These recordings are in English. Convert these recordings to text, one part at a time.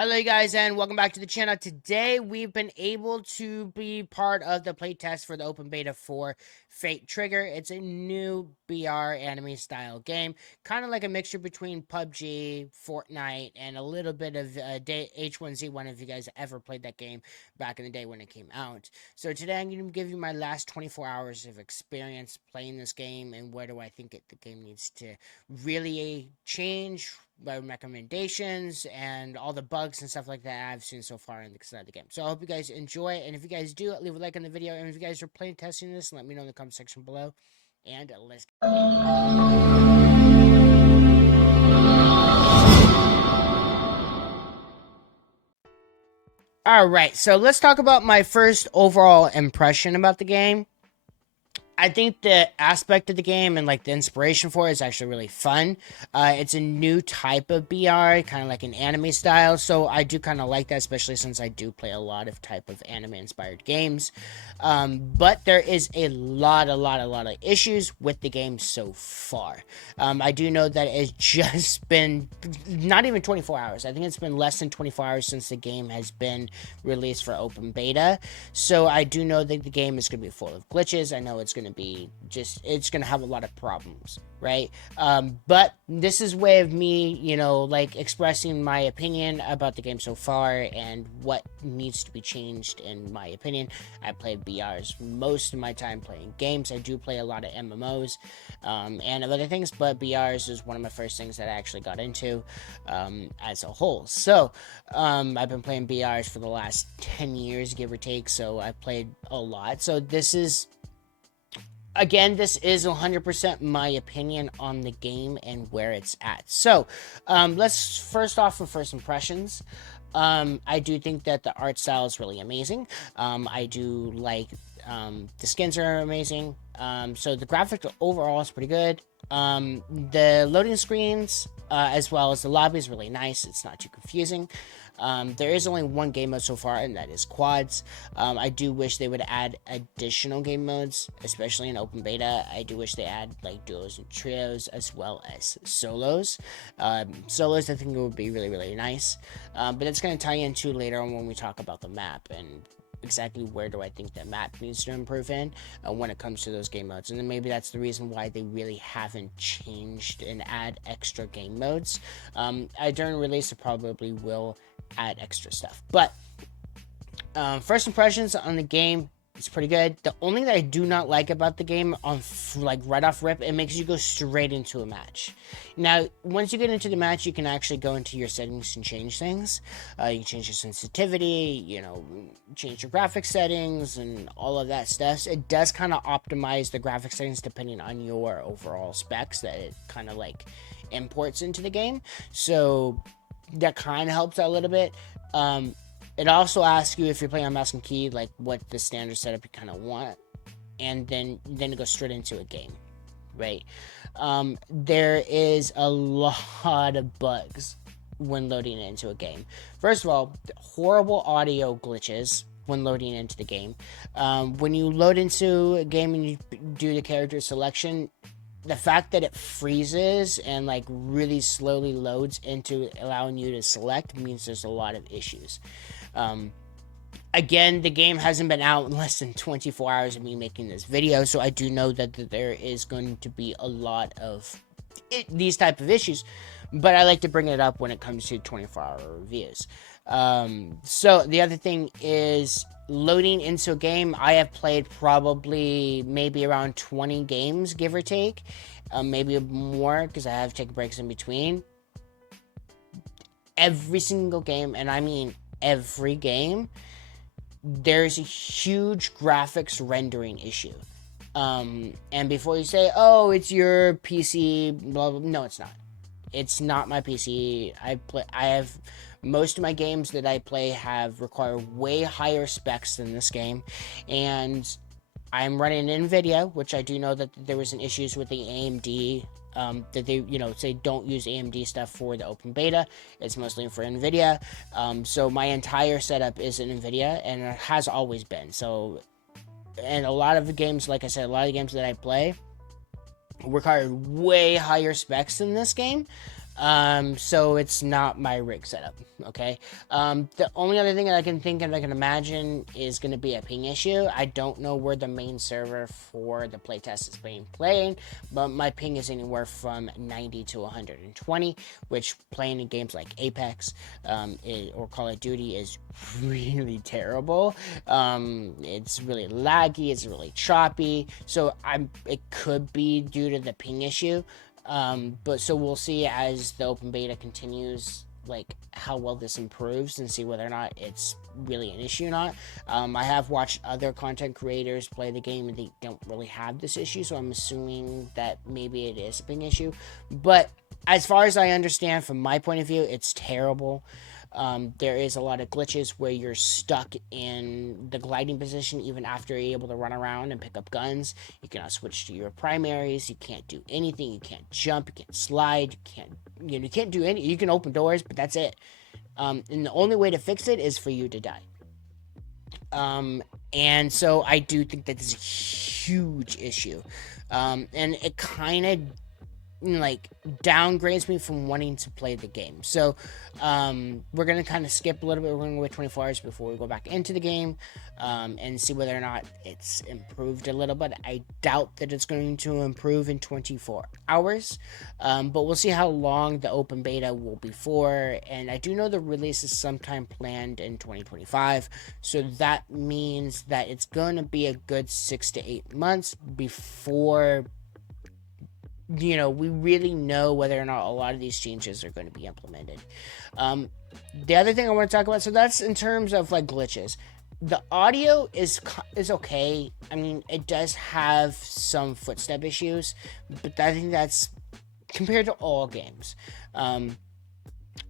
Hello, you guys, and welcome back to the channel. Today, we've been able to be part of the playtest for the open beta for Fate Trigger. It's a new BR anime style game, kind of like a mixture between PUBG, Fortnite, and a little bit of H1Z1 if you guys ever played that game back in the day when it came out. So today, I'm going to give you my last 24 hours of experience playing this game and where do I think the game needs to really change, my recommendations and all the bugs and stuff like that I've seen so far inside the game. So I hope you guys enjoy, and if you guys do, leave a like on the video, and if you guys are playing testing this, let me know in the comment section below, and let's Alright, so let's talk about my first overall impression about the game. I think the aspect of the game and like the inspiration for it is actually really fun. It's a new type of BR, kind of like an anime style, so I do kind of like that, especially since I do play a lot of type of anime inspired games. But there is a lot of issues with the game so far. I do know that it's just been not even 24 hours. I think it's been less than 24 hours since the game has been released for open beta. So I do know that the game is going to be full of glitches. I know it's going to be it's going to have a lot of problems, right? But this is way of me, like expressing my opinion about the game so far and what needs to be changed in my opinion. I played BRs most of my time playing games. I do play a lot of MMOs and other things, but BRs is one of my first things that I actually got into as a whole. So I've been playing BRs for the last 10 years, give or take, so I've played a lot. So this is 100% my opinion on the game and where it's at. So, let's first off with first impressions. I do think that the art style is really amazing. I do like, the skins are amazing. So the graphic overall is pretty good. The loading screens, as well as the lobby is really nice. It's not too confusing. There is only one game mode so far, and that is quads. I do wish they would add additional game modes, especially in open beta. I do wish they add like duos and trios, as well as solos. Solos, I think it would be really nice. But it's going to tie into later on when we talk about the map and exactly where do I think that map needs to improve in when it comes to those game modes. And then maybe that's the reason why they really haven't changed and add extra game modes. During release, it probably will add extra stuff. But first impressions on the game, it's pretty good. The only thing that I do not like about the game, like right off rip, it makes you go straight into a match. Now, once you get into the match, you can actually go into your settings and change things. You can change your sensitivity, change your graphics settings and all of that stuff. So it does kind of optimize the graphics settings depending on your overall specs that it kind of like imports into the game. So that kind of helps out a little bit. It also asks you, if you're playing on mouse and key, like what the standard setup you kind of want, and then it goes straight into a game, right? There is a lot of bugs when loading into a game. First of all, horrible audio glitches when loading into the game. When you load into a game and you do the character selection, the fact that it freezes and like really slowly loads into allowing you to select means there's a lot of issues. Again, the game hasn't been out in less than 24 hours of me making this video, so I do know that there is going to be a lot of these type of issues, but I like to bring it up when it comes to 24-hour reviews. So the other thing is loading into a game. I have played probably maybe around 20 games, give or take, maybe more because I have taken breaks in between. Every single game, and I mean every game, there's a huge graphics rendering issue. And before you say, oh, it's your PC, blah, blah, no, it's not. It's not my PC. I have most of my games that I play require way higher specs than this game, and I'm running NVIDIA, which I do know that there was an issues with the AMD, that they, say don't use AMD stuff for the open beta. It's mostly for NVIDIA. So my entire setup is in NVIDIA, and it has always been. So, and a lot of the games, like I said, a lot of the games that I play require way higher specs than this game. So it's not my rig setup. Okay. The only other thing that I can think of, I can imagine, is going to be a ping issue. I don't know where the main server for the playtest is being played, but my ping is anywhere from 90 to 120, which playing in games like Apex or Call of Duty is really terrible. It's really laggy. It's really choppy. So it could be due to the ping issue. But so we'll see as the open beta continues, like how well this improves, and see whether or not it's really an issue or not. I have watched other content creators play the game and they don't really have this issue, so I'm assuming that maybe it is a ping issue. But as far as I understand, from my point of view, it's terrible. There is a lot of glitches where you're stuck in the gliding position even after you're able to run around and pick up guns. You cannot switch to your primaries. You can't do anything. You can't jump. You can't slide. You can't do any. You can open doors, but that's it. And the only way to fix it is for you to die. And so I do think that this is a huge issue. And it kind of like downgrades me from wanting to play the game. So we're gonna kind of skip a little bit. We're gonna wait 24 hours before we go back into the game and see whether or not it's improved a little bit. I doubt that it's going to improve in 24 hours, but we'll see how long the open beta will be for. And I do know the release is sometime planned in 2025, so that means that it's gonna be a good 6 to 8 months before we really know whether or not a lot of these changes are going to be implemented. The other thing I want to talk about, so that's in terms of like glitches. The audio is okay. I mean, it does have some footstep issues, but I think that's compared to all games.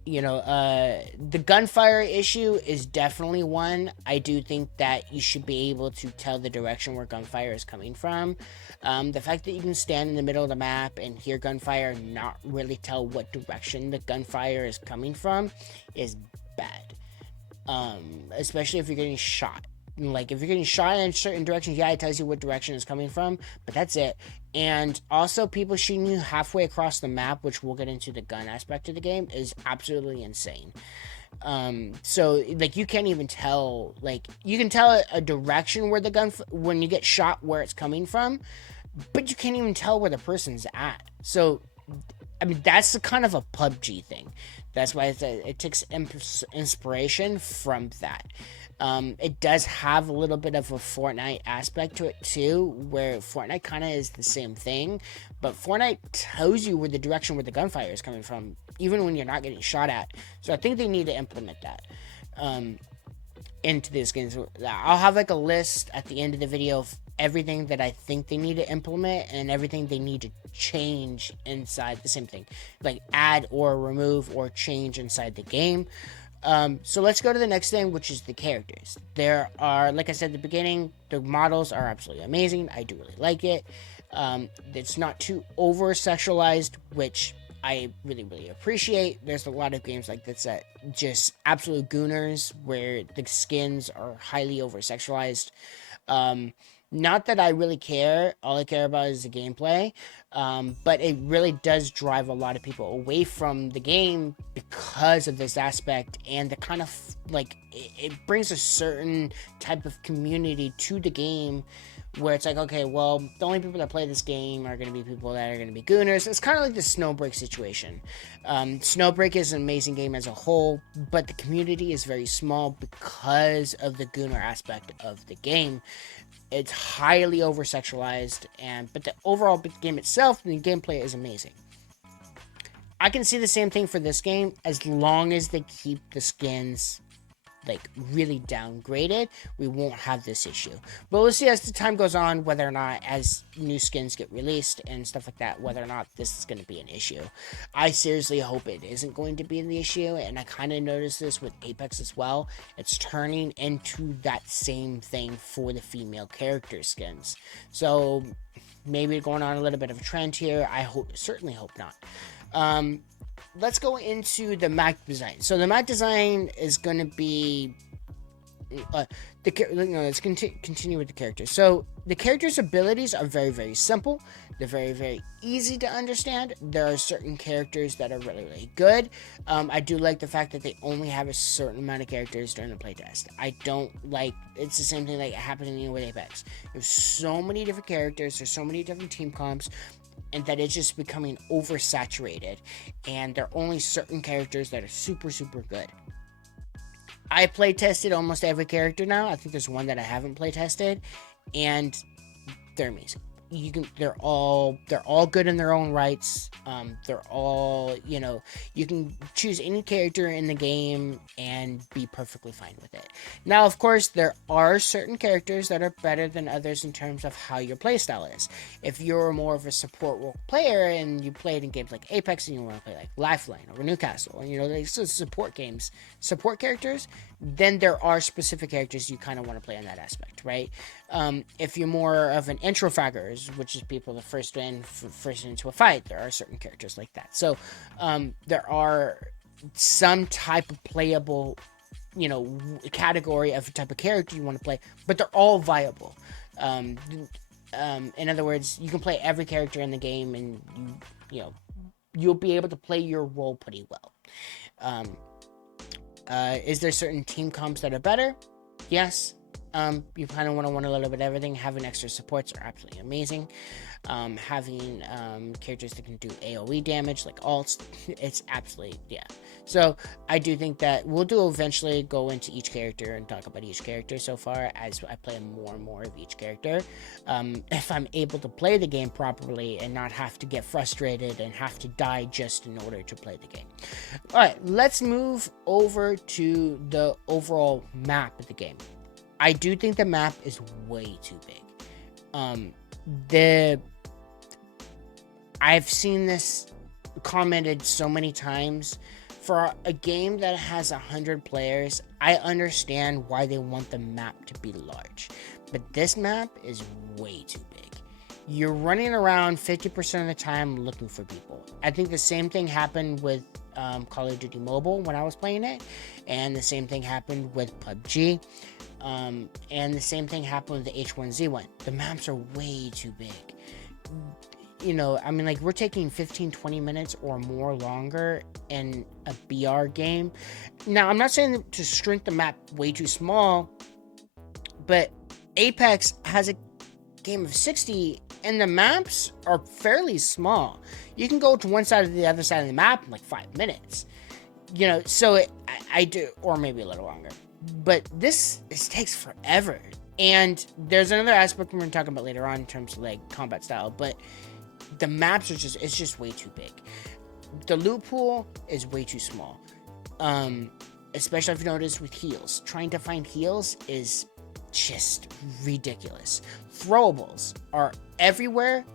The gunfire issue is definitely one. I do think that you should be able to tell the direction where gunfire is coming from. The fact that you can stand in the middle of the map and hear gunfire and not really tell what direction the gunfire is coming from is bad. Especially if you're getting shot. Like, if you're getting shot in certain directions, yeah, it tells you what direction it's coming from, but that's it. And also, people shooting you halfway across the map, which we'll get into the gun aspect of the game, is absolutely insane. So, like, you can't even tell, like, you can tell a direction where the gun, when you get shot, where it's coming from, but you can't even tell where the person's at. So, I mean, that's kind of a PUBG thing. That's why it takes inspiration from that. It does have a little bit of a Fortnite aspect to it too, where Fortnite kind of is the same thing, but Fortnite tells you where the direction where the gunfire is coming from, even when you're not getting shot at. So I think they need to implement that into this game. So I'll have like a list at the end of the video of everything that I think they need to implement and everything they need to change inside the same thing, like add or remove or change inside the game. So let's go to the next thing, which is the characters. There are, like I said at the beginning, the models are absolutely amazing. I do really like it. It's not too over sexualized, which I really, really appreciate. There's a lot of games like this that just absolute gooners where the skins are highly over sexualized. Not that I really care. All I care about is the gameplay. But it really does drive a lot of people away from the game because of this aspect, and the kind of like it brings a certain type of community to the game where it's like, okay, well, the only people that play this game are going to be people that are going to be gooners. It's kind of like the Snowbreak situation. Snowbreak is an amazing game as a whole, but the community is very small because of the gooner aspect of the game. It's highly over-sexualized, but the overall game itself, the gameplay is amazing. I can see the same thing for this game, as long as they keep the skins like really downgraded, we won't have this issue. But we'll see as the time goes on whether or not, as new skins get released and stuff like that, whether or not this is going to be an issue. I seriously hope it isn't going to be the issue, and I kind of noticed this with Apex as well. It's turning into that same thing for the female character skins. So maybe going on a little bit of a trend here. I certainly hope not. Let's go into the map design. So the map design is going to be let's continue with the characters. So the characters' abilities are very, very simple. They're very, very easy to understand. There are certain characters that are really, really good. I do like the fact that they only have a certain amount of characters during the playtest. I don't like, it's the same thing like happening with Apex. There's so many different characters, there's so many different team comps, and that it's just becoming oversaturated. And there are only certain characters that are super, super good. I play tested almost every character now. I think there's one that I haven't play tested, and they're amazing. They're all good in their own rights. They're all, you can choose any character in the game and be perfectly fine with it. Now, of course, there are certain characters that are better than others in terms of how your playstyle is. If you're more of a support role player and you played in games like Apex and you want to play like Lifeline or Newcastle, and like support games, support characters, then there are specific characters you kind of want to play in that aspect, right? If you're more of an intro fraggers, which is people the first into a fight, there are certain characters like that. So there are some type of playable, category of a type of character you want to play, but they're all viable. In other words, you can play every character in the game, and you'll be able to play your role pretty well. Is there certain team comps that are better? Yes. You kind of want a little bit of everything. Having extra supports are absolutely amazing. Having characters that can do AoE damage like alts, it's absolutely, yeah. So I do think that we'll eventually go into each character and talk about each character so far as I play more and more of each character. If I'm able to play the game properly and not have to get frustrated and have to die just in order to play the game. Alright, let's move over to the overall map of the game. I do think the map is way too big. I've seen this commented so many times. For a game that has 100 players, I understand why they want the map to be large. But this map is way too big. You're running around 50% of the time looking for people. I think the same thing happened with Call of Duty Mobile when I was playing it. And the same thing happened with PUBG. And the same thing happened with the H1Z1. The maps are way too big. We're taking 15-20 minutes or more longer in a BR game. Now, I'm not saying to shrink the map way too small, but Apex has a game of 60 and the maps are fairly small. You can go to one side or the other side of the map in like 5 minutes. I do, or maybe a little longer. But this takes forever. And there's another aspect we're going to talk about later on in terms of like combat style, but the maps it's just way too big. The loot pool is way too small. Especially if you notice with heals. Trying to find heals is just ridiculous. Throwables are everywhere,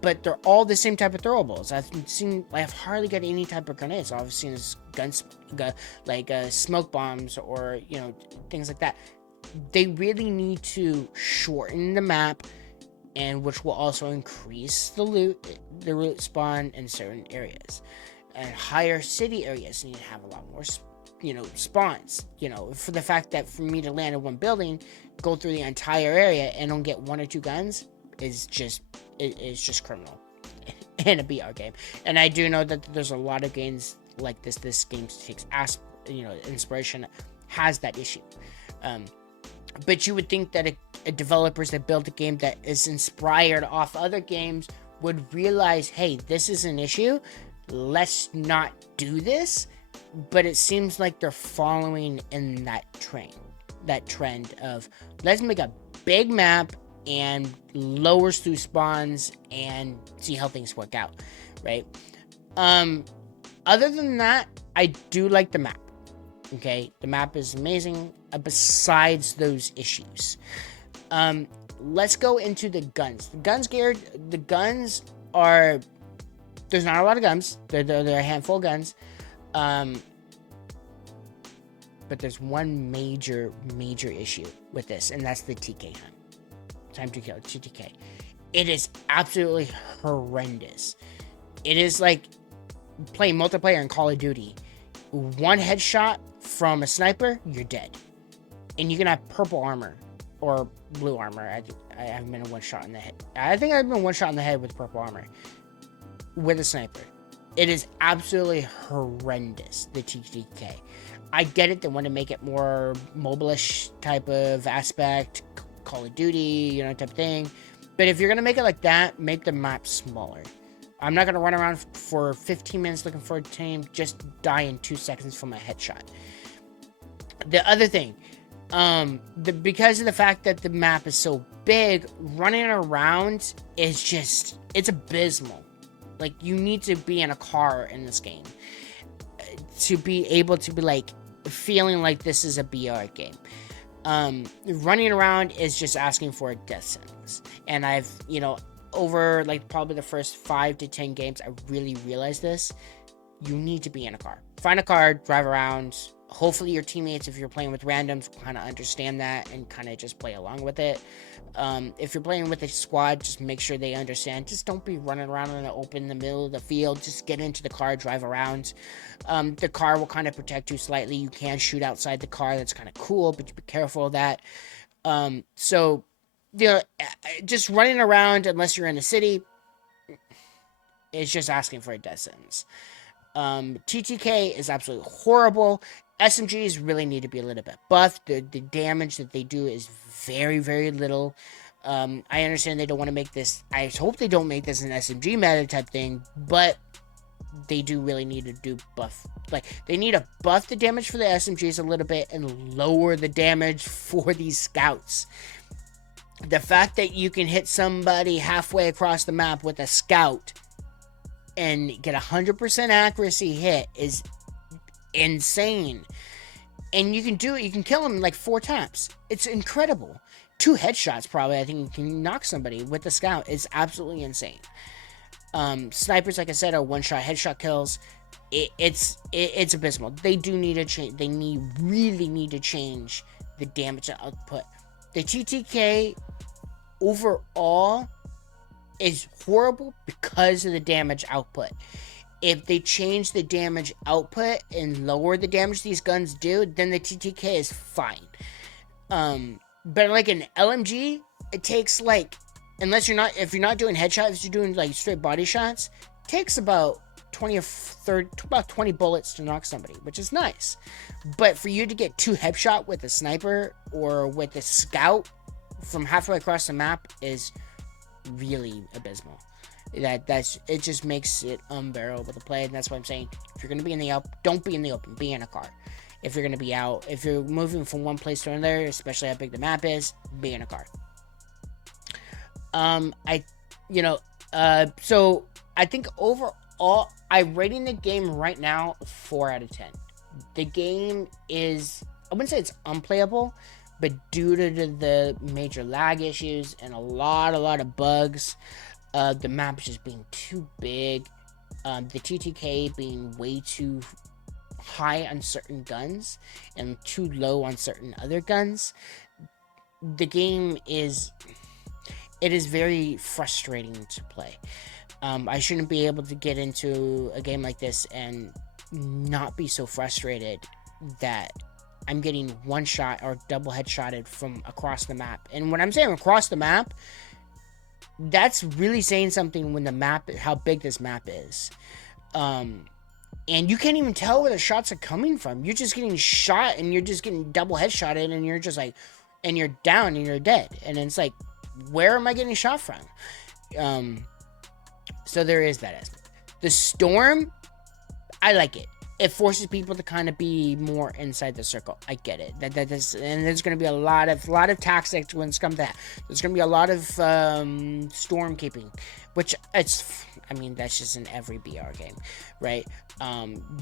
but they're all the same type of throwables. I've hardly got any type of grenades. All I've seen is smoke bombs or, things like that. They really need to shorten the map, and which will also increase the loot spawn in certain areas. And higher city areas need to have a lot more, spawns. For the fact that for me to land in one building, go through the entire area and don't get one or two guns is just criminal in a BR game. And I do know that there's a lot of games like this. This game takes inspiration, has that issue. But you would think that developers that built a game that is inspired off other games would realize, hey, this is an issue. Let's not do this. But it seems like they're following in that trend of let's make a big map and lowers through spawns and see how things work out, right? Other than that, I do like the map. Okay, the map is amazing. Besides those issues, let's go into the guns. The guns are. There's not a lot of guns. They're a handful of guns. But there's one major issue with this, and that's the TK time. Time to kill, TK. It is absolutely horrendous. It is like playing multiplayer in Call of Duty. One headshot from a sniper, you're dead. and you can have purple armor or blue armor. I haven't been one shot in the head. I think I've been one shot in the head with purple armor with a sniper. It is absolutely horrendous, the TTK. I get it, they want to make it more mobile-ish type of aspect, Call of Duty, type of thing. But if you're going to make it like that, make the map smaller. I'm not going to run around for 15 minutes looking for a team, just die in 2 seconds from a headshot. The other thing, because of the fact that the map is so big, running around is just, it's abysmal. Like, you need to be in a car in this game to be able to be, like, feeling like this is a BR game. Running around is just asking for a death sentence. And I've, over, like, probably the first 5 to 10 games, I really realized this. You need to be in a car. Find a car, drive around. Hopefully your teammates, if you're playing with randoms, kind of understand that and kind of just play along with it. If you're playing with a squad, just make sure they understand. Just don't be running around in the open, in the middle of the field. Just get into the car, drive around. The car will kind of protect you slightly. You can shoot outside the car. That's kind of cool, but you be careful of that. Just running around, unless you're in a city, it's just asking for a death sentence. TTK is absolutely horrible. SMGs really need to be a little bit buffed. The damage that they do is very, very little. I understand they don't want to make this. I hope they don't make this an SMG meta type thing, but they do really need to do buff. Like, they need to buff the damage for the SMGs a little bit and lower the damage for these scouts. The fact that you can hit somebody halfway across the map with a scout and get 100% accuracy hit is insane. And you can do it. You can kill him in like 4 taps. It's incredible. 2 headshots probably. I think you can knock somebody with the scout. It's absolutely insane. Snipers, like I said, are one-shot headshot kills. It's abysmal. They do need to change. They really need to change the damage output. The TTK overall is horrible because of the damage output. If they change the damage output and lower the damage these guns do, then the TTK is fine. But like an LMG, it takes like, if you're not doing headshots, if you're doing like straight body shots, it takes about 20 bullets to knock somebody, which is nice. But for you to get 2 headshot with a sniper or with a scout from halfway across the map is really abysmal. It just makes it unbearable to play, and that's why I'm saying, if you're going to be in the don't be in the open, be in a car. If you're going to be out, if you're moving from one place to another, especially how big the map is, be in a car. So I think overall, I'm rating the game right now 4 out of 10. The game is, I wouldn't say it's unplayable, but due to the major lag issues and a lot of bugs, the map just being too big, the TTK being way too high on certain guns and too low on certain other guns, the game is very frustrating to play. I shouldn't be able to get into a game like this and not be so frustrated that I'm getting one shot or double headshotted from across the map. And when I'm saying across the map, that's really saying something when the map, how big this map is. And you can't even tell where the shots are coming from. You're just getting shot and you're just getting double headshotted and you're just like, and you're down and you're dead. And it's like, where am I getting shot from? So there is that aspect. The storm, I like it. It forces people to kind of be more inside the circle. I get it. And there's going to be a lot of tactics when it's come to that. There's going to be a lot of storm keeping, which that's just in every BR game, right?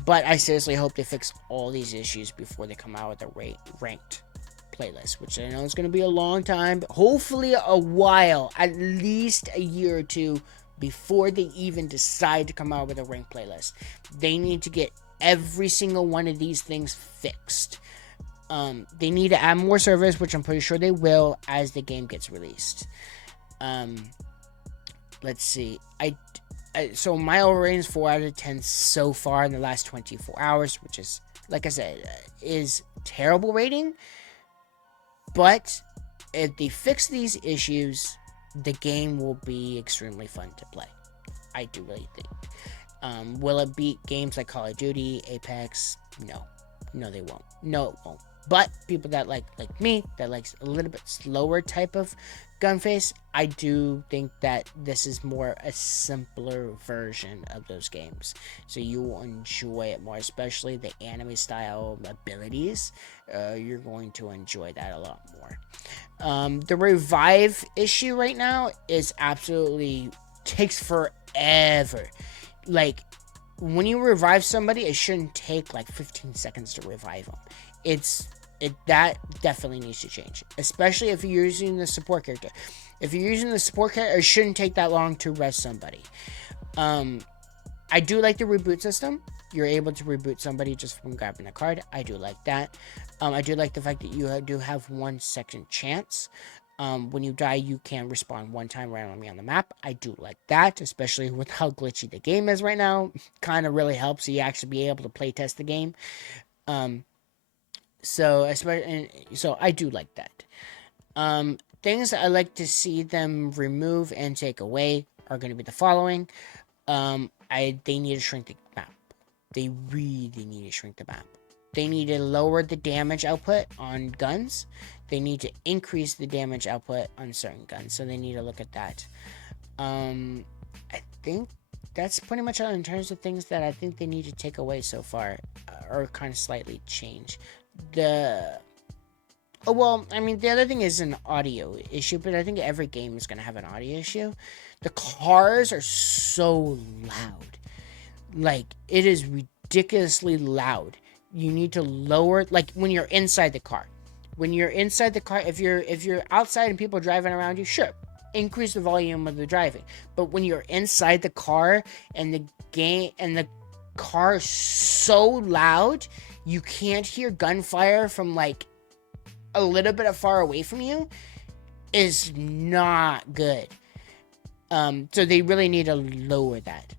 But I seriously hope they fix all these issues before they come out with a ranked playlist, which I know is going to be a long time, but hopefully a while, at least a year or 2 before they even decide to come out with a ranked playlist. They need to get every single one of these things fixed. They need to add more servers, which I'm pretty sure they will as the game gets released. Let's see. So my overrating is 4 out of 10 so far in the last 24 hours, which is, like I said, is terrible rating. But if they fix these issues, the game will be extremely fun to play. I do really think. Will it beat games like Call of Duty, Apex? No, they won't. No, it won't. But people that like me, that likes a little bit slower type of gunface, I do think that this is more a simpler version of those games. So you will enjoy it more, especially the anime style abilities. You're going to enjoy that a lot more. The revive issue right now is absolutely takes forever. Like, when you revive somebody, it shouldn't take like 15 seconds to revive them. That definitely needs to change, especially if you're using the support character. If you're using the support character, it shouldn't take that long to res somebody. I do like the reboot system. You're able to reboot somebody just from grabbing a card. I do like that. I do like the fact that you do have 1 second chance. When you die, you can respawn 1 time randomly on the map. I do like that, especially with how glitchy the game is right now. Kind of really helps you actually be able to play test the game. So I do like that. Things I like to see them remove and take away are going to be the following. They need to shrink the map. They really need to shrink the map. They need to lower the damage output on guns. They need to increase the damage output on certain guns. So they need to look at that. I think that's pretty much all in terms of things that I think they need to take away so far, or kind of slightly change. The other thing is an audio issue, but I think every game is going to have an audio issue. The cars are so loud. Like, it is ridiculously loud. You need to lower, like, when you're inside the car. When you're inside the car, if you're outside and people are driving around you, sure, increase the volume of the driving. But when you're inside the car and the car is so loud, you can't hear gunfire from like a little bit far away from you, is not good. So they really need to lower that.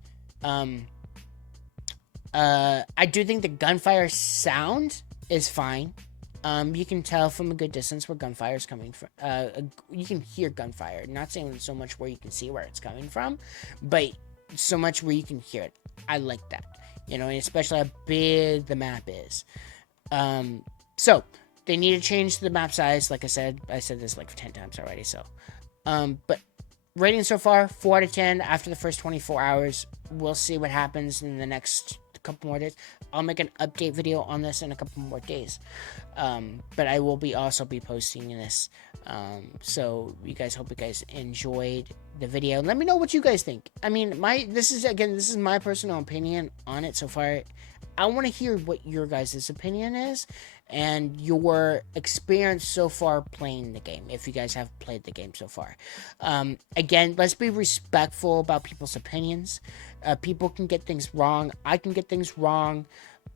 I do think the gunfire sound is fine. You can tell from a good distance where gunfire is coming from. You can hear gunfire. Not saying so much where you can see where it's coming from, but so much where you can hear it. I like that. And especially how big the map is. So they need to change the map size. Like I said this like 10 times already. So, but rating so far, 4 out of 10 after the first 24 hours. We'll see what happens in the next couple more days. I'll make an update video on this in a couple more days. But I will also be posting this. So hope you guys enjoyed the video. Let me know what you guys think. I mean, this is my personal opinion on it so far. I want to hear what your guys' opinion is and your experience so far playing the game, if you guys have played the game so far. Again, let's be respectful about people's opinions. People can get things wrong. I can get things wrong.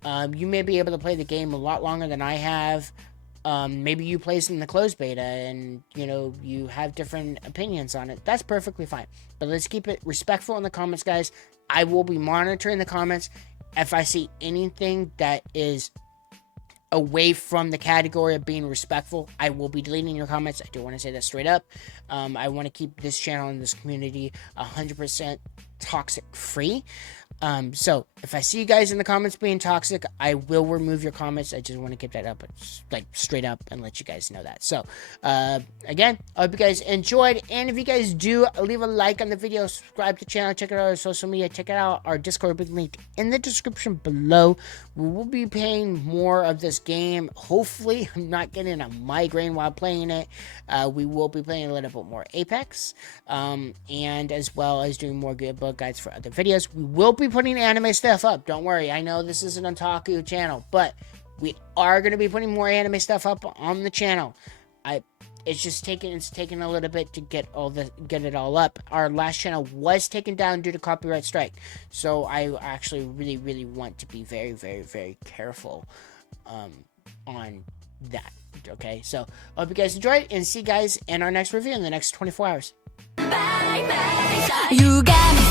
You may be able to play the game a lot longer than I have. Maybe you play in the closed beta and, you have different opinions on it. That's perfectly fine. But let's keep it respectful in the comments, guys. I will be monitoring the comments. If I see anything that is away from the category of being respectful, I will be deleting your comments. I do want to say that straight up. I want to keep this channel and this community 100% toxic free. So if I see you guys in the comments being toxic, I will remove your comments. I just want to keep that up, like straight up, and let you guys know that. So, again, I hope you guys enjoyed. And if you guys do, leave a like on the video, subscribe to the channel, check it out on social media, check it out our Discord link in the description below. We will be playing more of this game. Hopefully, I'm not getting a migraine while playing it. We will be playing a little bit more Apex, and as well as doing more good book guides for other videos. We will be putting anime stuff up. Don't worry. I know this is an otaku channel, but we are going to be putting more anime stuff up on the channel. It's taking a little bit to get it all up. Our last channel was taken down due to copyright strike. So I actually really, really want to be very, very, very careful on that. Okay, so I hope you guys enjoyed, and see you guys in our next review in the next 24 hours. Bye, bye. You got me.